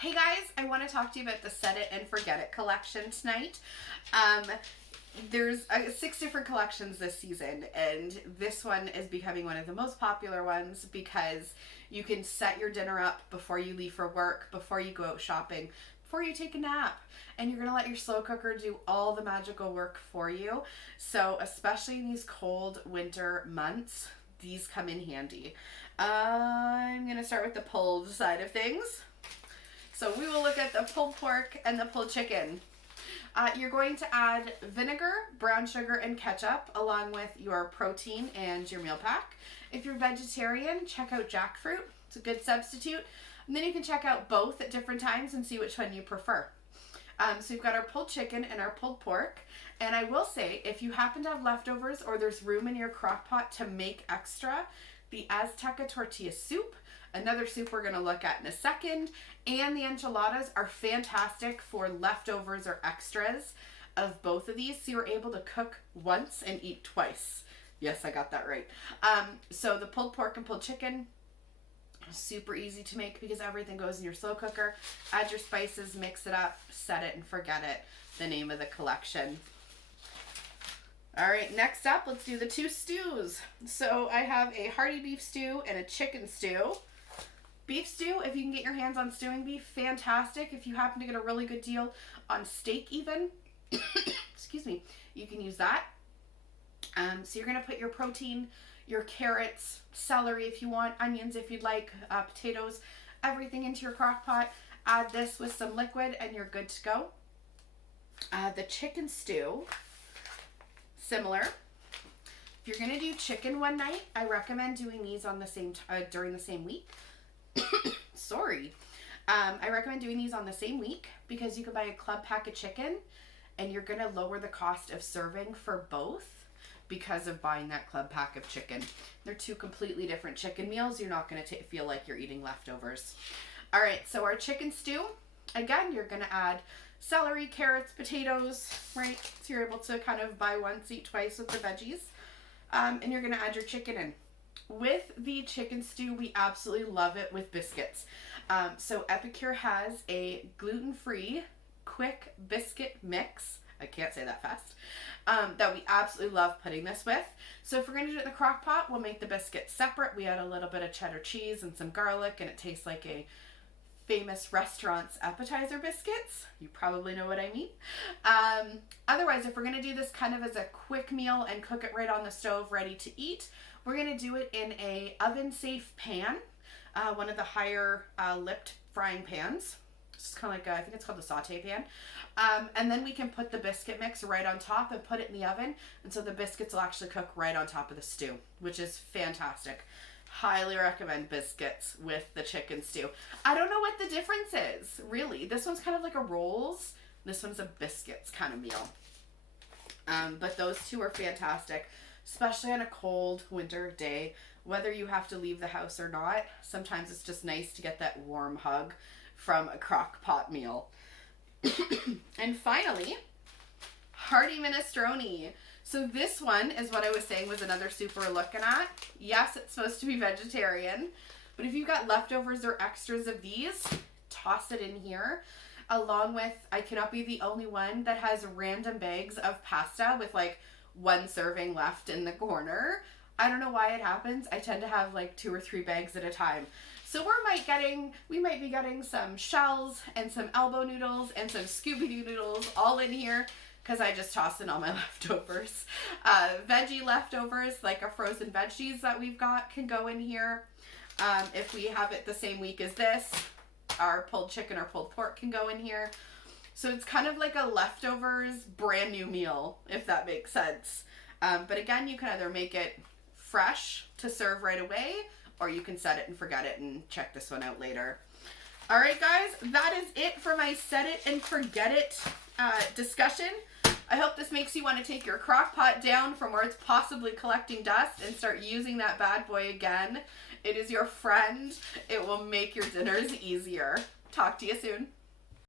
Hey guys, I want to talk to you about the Set It and Forget It collection tonight. There's 6 different collections this season, and this one is becoming one of the most popular ones because you can set your dinner up before you leave for work, before you go out shopping, before you take a nap, and you're going to let your slow cooker do all the magical work for you. So especially in these cold winter months, these come in handy. I'm going to start with the pulled side of things. So we will look at the pulled pork and the pulled chicken. You're going to add vinegar, brown sugar, and ketchup along with your protein and your meal pack. If you're vegetarian, check out jackfruit. It's a good substitute. And then you can check out both at different times and see which one you prefer. So we've got our pulled chicken and our pulled pork. And I will say, if you happen to have leftovers or there's room in your crock pot to make extra, the Azteca tortilla soup, another soup we're going to look at in a second, and the enchiladas are fantastic for leftovers or extras of both of these, so you're able to cook once and eat twice. Yes, I got that right. So the pulled pork and pulled chicken, super easy to make because everything goes in your slow cooker. Add your spices, mix it up, set it and forget it, the name of the collection. All right, next up, let's do the 2 stews. So I have a hearty beef stew and a chicken stew. Beef stew, if you can get your hands on stewing beef, fantastic. If you happen to get a really good deal on steak even, excuse me, you can use that. So you're going to put your protein, your carrots, celery if you want, onions if you'd like, potatoes, everything into your crock pot. Add this with some liquid and you're good to go. The chicken stew, similar. If you're going to do chicken one night, I recommend doing these on the same during the same week. Sorry. I recommend doing these on the same week because you can buy a club pack of chicken and you're going to lower the cost of serving for both because of buying that club pack of chicken. They're 2 completely different chicken meals. You're not going to feel like you're eating leftovers. All right, so our chicken stew, again, you're going to add celery, carrots, potatoes, right? So you're able to kind of buy once, eat twice with the veggies. And you're going to add your chicken in. With the chicken stew, we absolutely love it with biscuits. So Epicure has a gluten-free quick biscuit mix. I can't say that fast. That we absolutely love putting this with. So if we're going to do it in the crock pot, we'll make the biscuits separate. We add a little bit of cheddar cheese and some garlic, and it tastes like a famous restaurant's appetizer biscuits. You probably know what I mean. Otherwise, if we're going to do this kind of as a quick meal and cook it right on the stove ready to eat, we're going to do it in a oven-safe pan, one of the higher lipped frying pans. It's kind of like, I think it's called the saute pan. And then we can put the biscuit mix right on top and put it in the oven. And so the biscuits will actually cook right on top of the stew, which is fantastic. Highly recommend biscuits with the chicken stew. I don't know what the difference is, really. This one's kind of like a rolls. This one's a biscuits kind of meal. But those 2 are fantastic, especially on a cold winter day. Whether you have to leave the house or not, sometimes it's just nice to get that warm hug from a crock pot meal. And finally, Hearty Minestrone. So this one is what I was saying was another soup we're looking at. Yes, it's supposed to be vegetarian, but if you've got leftovers or extras of these, toss it in here. Along with, I cannot be the only one that has random bags of pasta with like 1 serving left in the corner. I don't know why it happens. I tend to have like 2 or 3 bags at a time. So we might be getting some shells and some elbow noodles and some Scooby-Doo noodles all in here because I just toss in all my leftovers. Veggie leftovers, like our frozen veggies that we've got, can go in here. If we have it the same week as this, our pulled chicken or pulled pork can go in here. So it's kind of like a leftovers brand new meal, if that makes sense. But again, you can either make it fresh to serve right away, or you can set it and forget it and check this one out later. All right, guys, that is it for my set it and forget it discussion. I hope this makes you want to take your crock pot down from where it's possibly collecting dust and start using that bad boy again. It is your friend. It will make your dinners easier. Talk to you soon.